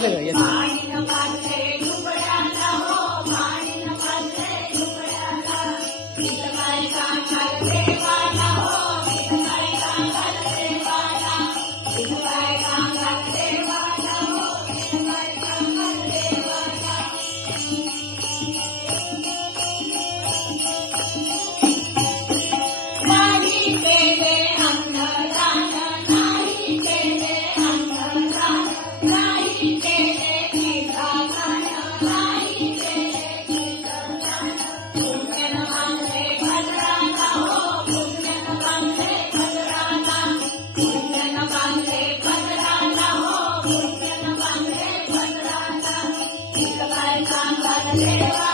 那个也。Yeah.